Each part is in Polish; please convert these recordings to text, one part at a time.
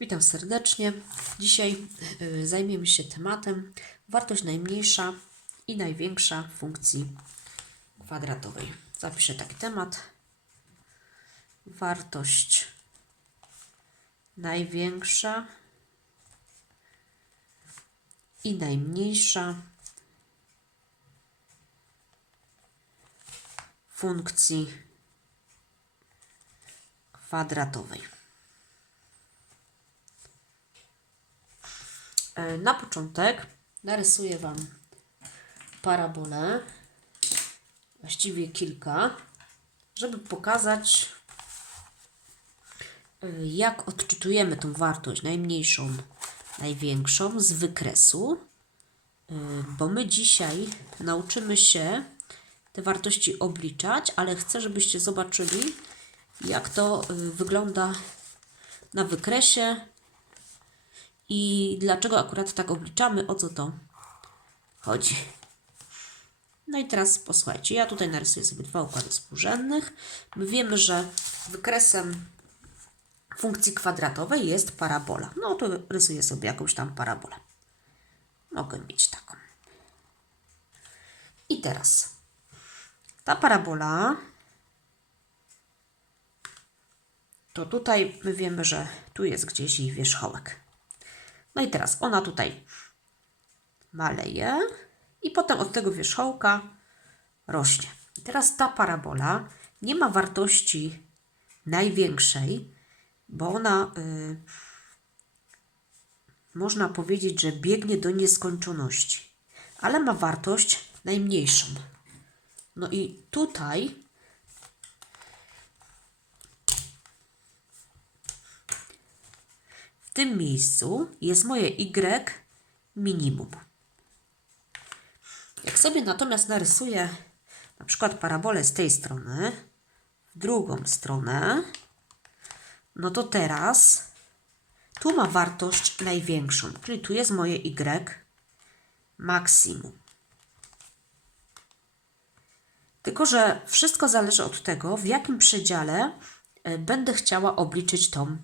Witam serdecznie. Dzisiaj y, zajmiemy się tematem wartość najmniejsza i największa funkcji kwadratowej. Zapiszę taki temat. Wartość największa i najmniejsza funkcji kwadratowej. Na początek narysuję Wam parabolę, właściwie kilka, żeby pokazać, e, jak odczytujemy tą wartość najmniejszą, największą z wykresu, e, bo my dzisiaj nauczymy się te wartości obliczać, ale chcę, żebyście zobaczyli, jak to e, wygląda na wykresie i dlaczego akurat tak obliczamy, o co to chodzi. No i teraz posłuchajcie, ja tutaj narysuję sobie dwa układy współrzędnych. My wiemy, że wykresem funkcji kwadratowej jest parabola. No to rysuję sobie jakąś tam parabolę. Mogę mieć taką. I teraz ta parabola to tutaj my wiemy, że tu jest gdzieś jej wierzchołek. No i teraz ona tutaj maleje i potem od tego wierzchołka rośnie. I teraz ta parabola nie ma wartości największej, bo ona y, można powiedzieć, że biegnie do nieskończoności, ale ma wartość najmniejszą. No i tutaj tym miejscu jest moje y minimum. Jak sobie natomiast narysuję na przykład parabolę z tej strony, w drugą stronę, no to teraz tu ma wartość największą, czyli tu jest moje y maksimum. Tylko, że wszystko zależy od tego, w jakim przedziale e, będę chciała obliczyć tą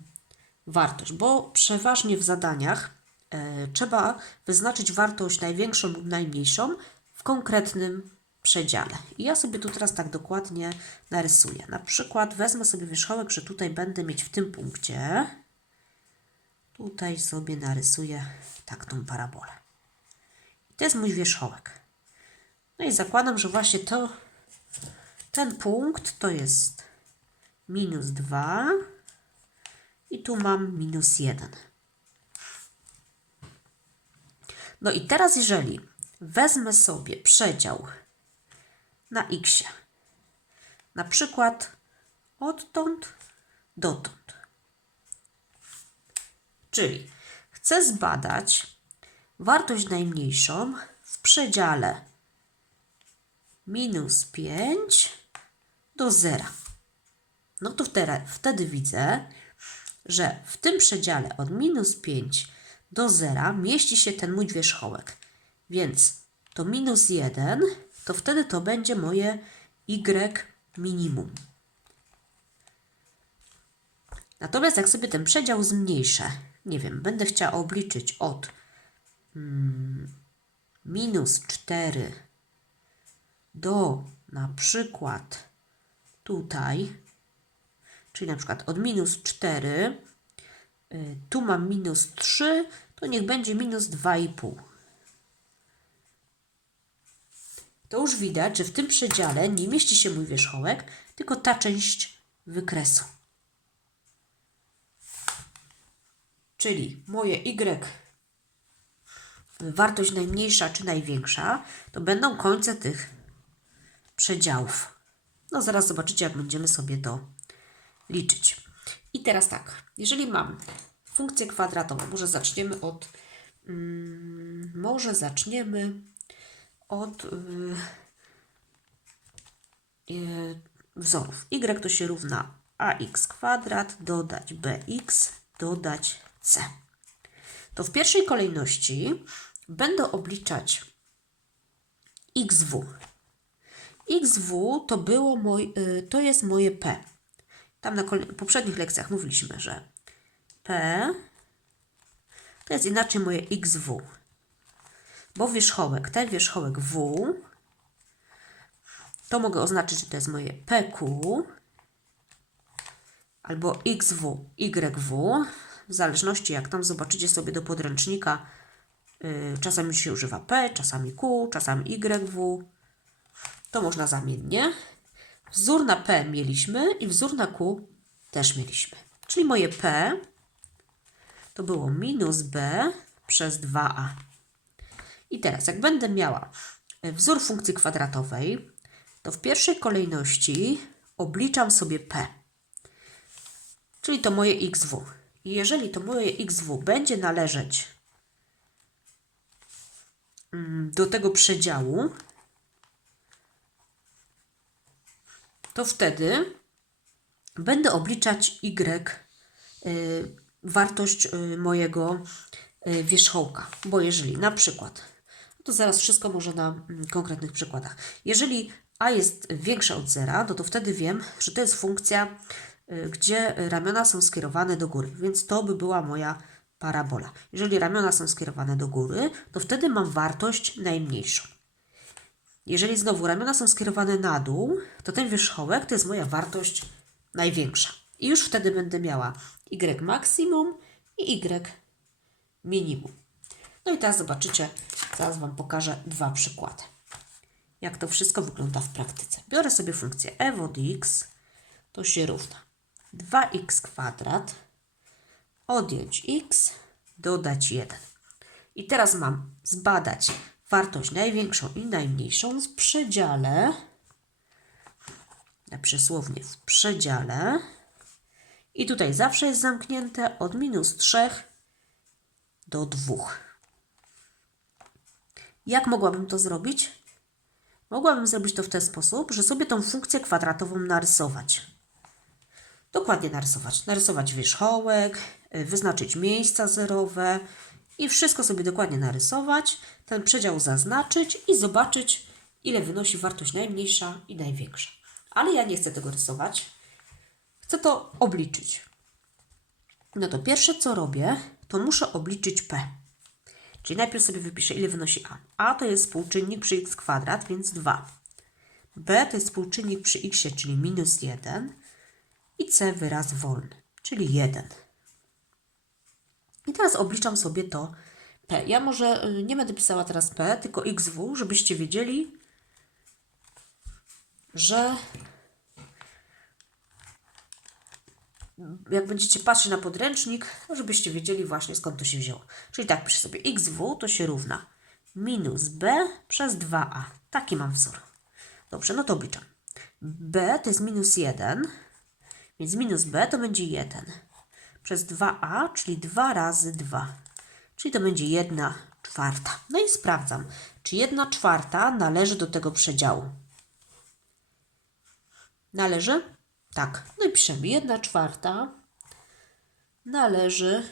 wartość, bo przeważnie w zadaniach e, trzeba wyznaczyć wartość największą lub najmniejszą w konkretnym przedziale. I ja sobie tu teraz tak dokładnie narysuję. Na przykład wezmę sobie wierzchołek, że tutaj będę mieć w tym punkcie. Tutaj sobie narysuję tak tą parabolę. I to jest mój wierzchołek. No i zakładam, że właśnie to, ten punkt to jest minus 2 i tu mam minus 1. No i teraz jeżeli wezmę sobie przedział na x, na przykład odtąd dotąd, czyli chcę zbadać wartość najmniejszą w przedziale minus 5 do 0. No to wtedy, wtedy widzę, że w tym przedziale od minus 5 do 0 mieści się ten mój wierzchołek. Więc to minus 1, to wtedy to będzie moje y minimum. Natomiast jak sobie ten przedział zmniejszę, nie wiem, będę chciała obliczyć od mm, minus 4 do na przykład tutaj, czyli na przykład od minus 4, y, tu mam minus 3, to niech będzie minus 2,5. To już widać, że w tym przedziale nie mieści się mój wierzchołek, tylko ta część wykresu. Czyli moje y, wartość najmniejsza czy największa, to będą końce tych przedziałów. No zaraz zobaczycie, jak będziemy sobie to liczyć. I teraz tak, jeżeli mam funkcję kwadratową, może zaczniemy od, mm, może zaczniemy od yy, yy, wzorów. y to się równa ax kwadrat, dodać bx, dodać c. To w pierwszej kolejności będę obliczać xw. xw to było moj, y, to jest moje p. Tam na poprzednich lekcjach mówiliśmy, że p to jest inaczej moje xw. Bo wierzchołek, ten wierzchołek w, to mogę oznaczyć, że to jest moje pq albo xw, yw, w zależności jak tam zobaczycie sobie do podręcznika, yy, czasami się używa p, czasami q, czasami yw, to można zamiennie. Wzór na p mieliśmy i wzór na q też mieliśmy. Czyli moje p to było minus b przez 2a. I teraz, jak będę miała wzór funkcji kwadratowej, to w pierwszej kolejności obliczam sobie p, czyli to moje xw. I jeżeli to moje xw będzie należeć mm, do tego przedziału, to wtedy będę obliczać y, y, wartość y, mojego y, wierzchołka. Bo jeżeli na przykład, to zaraz wszystko może na mm, konkretnych przykładach. Jeżeli a jest większe od zera, no to wtedy wiem, że to jest funkcja, gdzie ramiona są skierowane do góry, więc to by była moja parabola. Jeżeli ramiona są skierowane do góry, to wtedy mam wartość najmniejszą. Jeżeli znowu ramiona są skierowane na dół, to ten wierzchołek to jest moja wartość największa. I już wtedy będę miała y maksimum i y minimum. No i teraz zobaczycie, zaraz Wam pokażę dwa przykłady. Jak to wszystko wygląda w praktyce. Biorę sobie funkcję f od x, to się równa 2x kwadrat, odjąć x, dodać 1. I teraz mam zbadać wartość największą i najmniejszą w przedziale, przysłownie w przedziale, i tutaj zawsze jest zamknięte od minus 3 do 2. Jak mogłabym to zrobić? Mogłabym zrobić to w ten sposób, że sobie tą funkcję kwadratową narysować. Dokładnie narysować. Narysować wierzchołek, wyznaczyć miejsca zerowe i wszystko sobie dokładnie narysować, ten przedział zaznaczyć i zobaczyć, ile wynosi wartość najmniejsza i największa. Ale ja nie chcę tego rysować. Chcę to obliczyć. No to pierwsze co robię, to muszę obliczyć p. Czyli najpierw sobie wypiszę, ile wynosi a. a to jest współczynnik przy x kwadrat, więc 2. b to jest współczynnik przy x, czyli minus 1. I c wyraz wolny, czyli 1. I teraz obliczam sobie to p. Ja może y, nie będę pisała teraz p, tylko xw, żebyście wiedzieli, że jak będziecie patrzeć na podręcznik, to żebyście wiedzieli właśnie skąd to się wzięło. Czyli tak, piszę sobie xw to się równa minus b przez 2a. Taki mam wzór. Dobrze, no to obliczam. b to jest minus 1, więc minus b to będzie 1 przez 2a, czyli 2 razy 2. Czyli to będzie 1 czwarta. No i sprawdzam, czy 1 czwarta należy do tego przedziału. Należy? Tak, no i piszemy 1 czwarta należy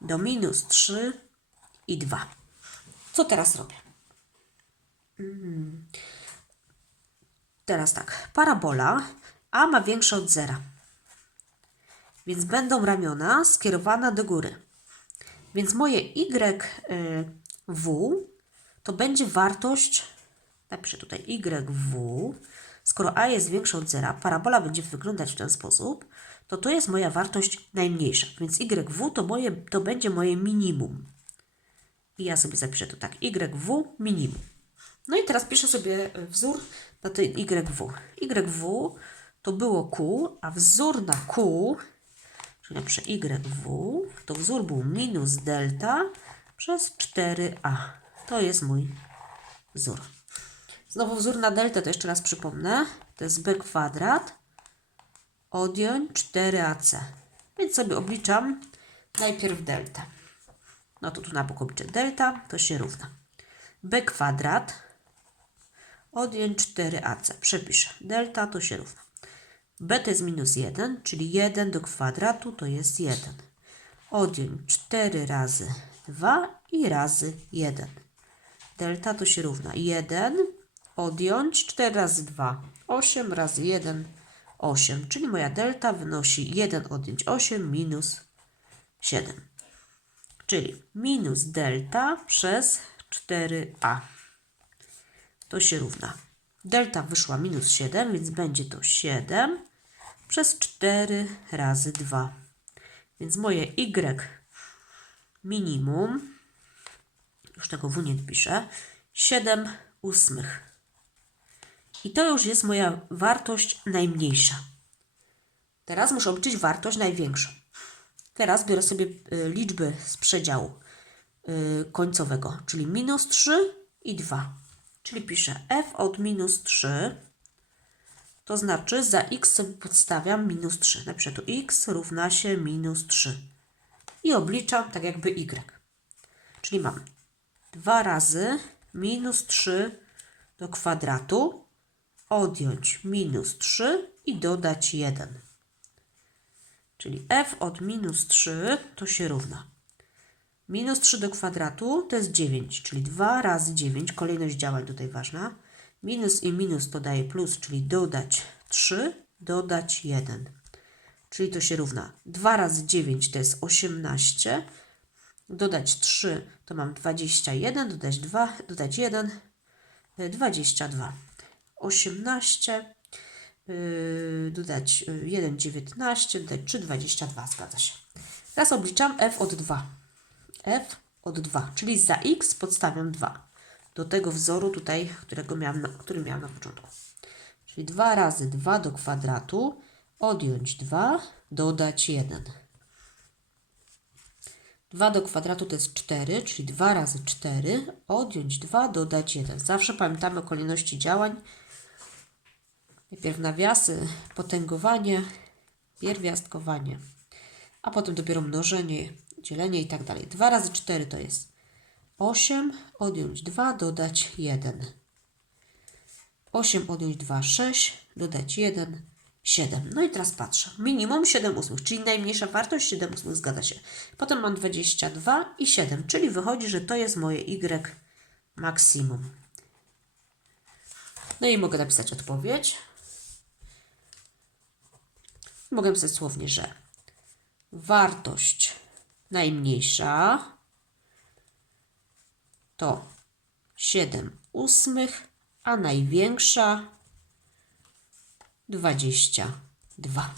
do minus 3 i 2. Co teraz robię? Mm. Teraz tak, parabola A ma większe od zera, więc będą ramiona skierowane do góry. Więc moje YW to będzie wartość, napiszę tutaj YW, Skoro a jest większe od zera, parabola będzie wyglądać w ten sposób, to to jest moja wartość najmniejsza. Więc YW to, moje, to będzie moje minimum. I ja sobie zapiszę to tak. YW minimum. No i teraz piszę sobie wzór na ten YW. YW to było Q, a wzór na Q, czyli napiszę YW, to wzór był minus delta przez 4a. To jest mój wzór. Znowu wzór na deltę, to jeszcze raz przypomnę. To jest b kwadrat odjąć 4ac. Więc sobie obliczam najpierw deltę. No to tu na bok obliczę delta, to się równa. b kwadrat odjąć 4ac. Przepiszę. Delta to się równa. B to jest minus 1, czyli 1 do kwadratu to jest 1. Odjąć 4 razy 2 i razy 1. Delta to się równa 1 odjąć 4 razy 2, 8 razy 1, 8, czyli moja delta wynosi 1 odjąć 8 minus 7. Czyli minus delta przez 4a. To się równa. Delta wyszła minus 7, więc będzie to 7 przez 4 razy 2. Więc moje y minimum, już tego w nie piszę, 7 ósmych. I to już jest moja wartość najmniejsza. Teraz muszę obliczyć wartość największą. Teraz biorę sobie y, liczby z przedziału y, końcowego, czyli minus 3 i 2. Czyli piszę f od minus 3, to znaczy za x sobie podstawiam minus 3. Napiszę tu x równa się minus 3. I obliczam tak jakby y. Czyli mam 2 razy minus 3 do kwadratu, odjąć minus 3 i dodać 1. Czyli f od minus 3 to się równa. Minus 3 do kwadratu to jest 9, czyli 2 razy 9, kolejność działań tutaj ważna. Minus i minus to daje plus, czyli dodać 3, dodać 1. Czyli to się równa 2 razy 9 to jest 18, dodać 3 to mam 21, dodać 2, dodać 1, 22. 18, yy, dodać 1, 19, dodać 3, 22, zgadza się. Teraz obliczam f od 2. f od 2, czyli za x podstawiam 2 do tego wzoru tutaj, którego miałam na, który miałam na początku. Czyli 2 razy 2 do kwadratu, odjąć 2, dodać 1. 2 do kwadratu to jest 4, czyli 2 razy 4, odjąć 2, dodać 1. Zawsze pamiętamy o kolejności działań. Najpierw nawiasy, potęgowanie, pierwiastkowanie, a potem dopiero mnożenie, dzielenie i tak dalej. 2 razy 4 to jest 8, odjąć 2, dodać 1. 8 odjąć 2, 6, dodać 1, 7. No i teraz patrzę. Minimum 7 ósmych, czyli najmniejsza wartość 7 ósmych, zgadza się. Potem mam 22 i 7, czyli wychodzi, że to jest moje y maksimum. No i mogę napisać odpowiedź. Mogę napisać słownie, że wartość najmniejsza to 7 ósmych, a największa 22.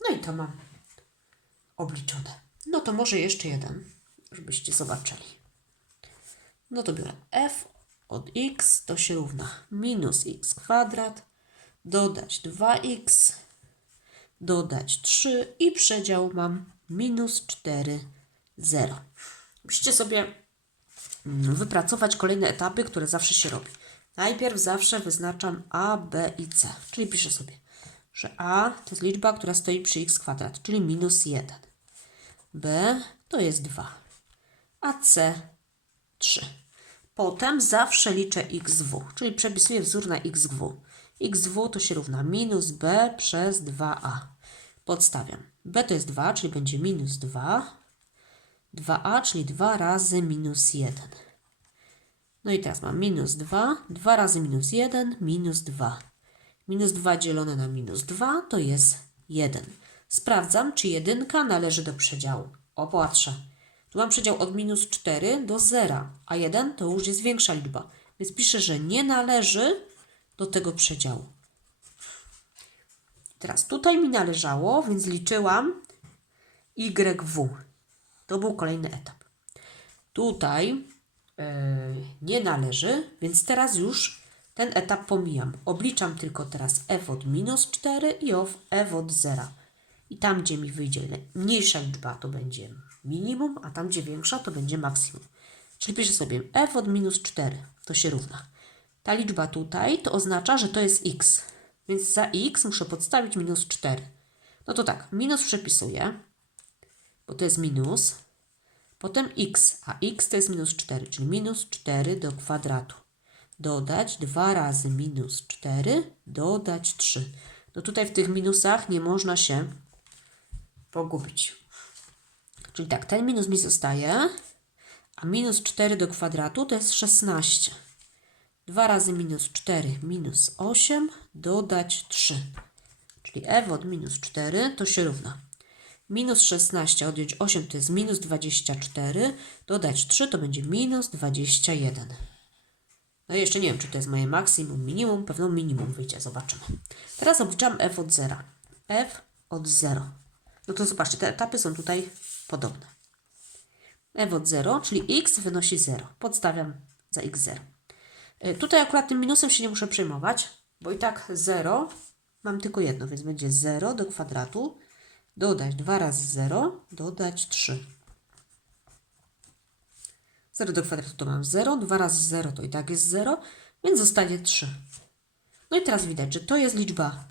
No i to mam obliczone. No to może jeszcze jeden, żebyście zobaczyli. No to biorę f od x to się równa minus x kwadrat, dodać 2x, dodać 3 i przedział mam minus 4, 0. Musicie sobie wypracować kolejne etapy, które zawsze się robi. Najpierw zawsze wyznaczam a, b i c, czyli piszę sobie, że a to jest liczba, która stoi przy x kwadrat, czyli minus 1. b to jest 2, a c 3. Potem zawsze liczę xw, czyli przepisuję wzór na xw. xw to się równa minus b przez 2a. Podstawiam. B to jest 2, czyli będzie minus 2 2a, czyli 2 razy minus 1. No i teraz mam minus 2, 2 razy minus 1, minus 2. Minus 2 dzielone na minus 2 to jest 1. Sprawdzam, czy jedynka należy do przedziału. O, patrzę. Tu mam przedział od minus 4 do 0, a 1 to już jest większa liczba. Więc piszę, że nie należy do tego przedziału. Teraz tutaj mi należało, więc liczyłam YW. To był kolejny etap. Tutaj e, nie należy, więc teraz już ten etap pomijam. Obliczam tylko teraz f od minus 4 i f od 0. I tam, gdzie mi wyjdzie mniejsza liczba, to będzie minimum, a tam, gdzie większa, to będzie maksimum. Czyli piszę sobie f od minus 4, to się równa. Ta liczba tutaj to oznacza, że to jest x. Więc za x muszę podstawić minus 4. No to tak, minus przepisuję bo to jest minus. Potem x, a x to jest minus 4, czyli minus 4 do kwadratu. Dodać 2 razy minus 4, dodać 3. No tutaj w tych minusach nie można się pogubić. Czyli tak, ten minus mi zostaje, a minus 4 do kwadratu to jest 16. 2 razy minus 4 minus 8, dodać 3. Czyli f od minus 4 to się równa Minus 16 odjąć 8 to jest minus 24. Dodać 3 to będzie minus 21. No i jeszcze nie wiem, czy to jest moje maksimum, minimum. Pewno minimum wyjdzie, zobaczymy. Teraz obliczam f od 0. f od 0. No to zobaczcie, te etapy są tutaj podobne. f od 0, czyli x wynosi 0. Podstawiam za x0. Y, Tutaj akurat tym minusem się nie muszę przejmować, bo i tak 0 mam tylko jedno, więc będzie 0 do kwadratu, dodać 2 razy 0, dodać 3. 0 do kwadratu to mam 0, 2 razy 0 to i tak jest 0, więc zostanie 3. No i teraz widać, że to jest liczba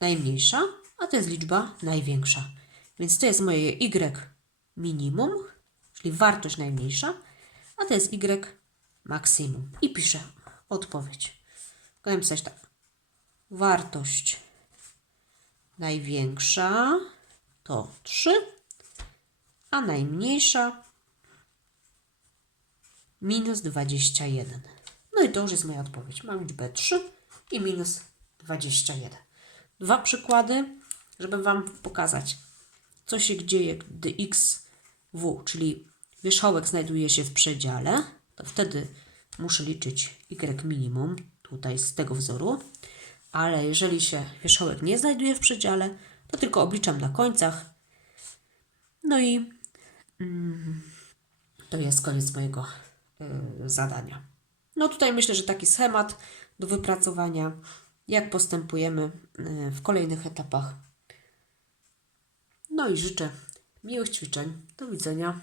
najmniejsza, a to jest liczba największa. Więc to jest moje y minimum, czyli wartość najmniejsza, a to jest y maksimum. I piszę odpowiedź. Mogę napisać tak. Wartość największa to 3, a najmniejsza minus 21. No i to już jest moja odpowiedź. Mam liczbę 3 i minus 21. Dwa przykłady, żeby Wam pokazać, co się dzieje, gdy x, w, czyli wierzchołek znajduje się w przedziale, wtedy muszę liczyć y minimum tutaj z tego wzoru, ale jeżeli się wierzchołek nie znajduje w przedziale, to tylko obliczam na końcach. No i mm, to jest koniec mojego y, zadania. No tutaj myślę, że taki schemat do wypracowania, jak postępujemy y, w kolejnych etapach. No i życzę miłych ćwiczeń. Do widzenia.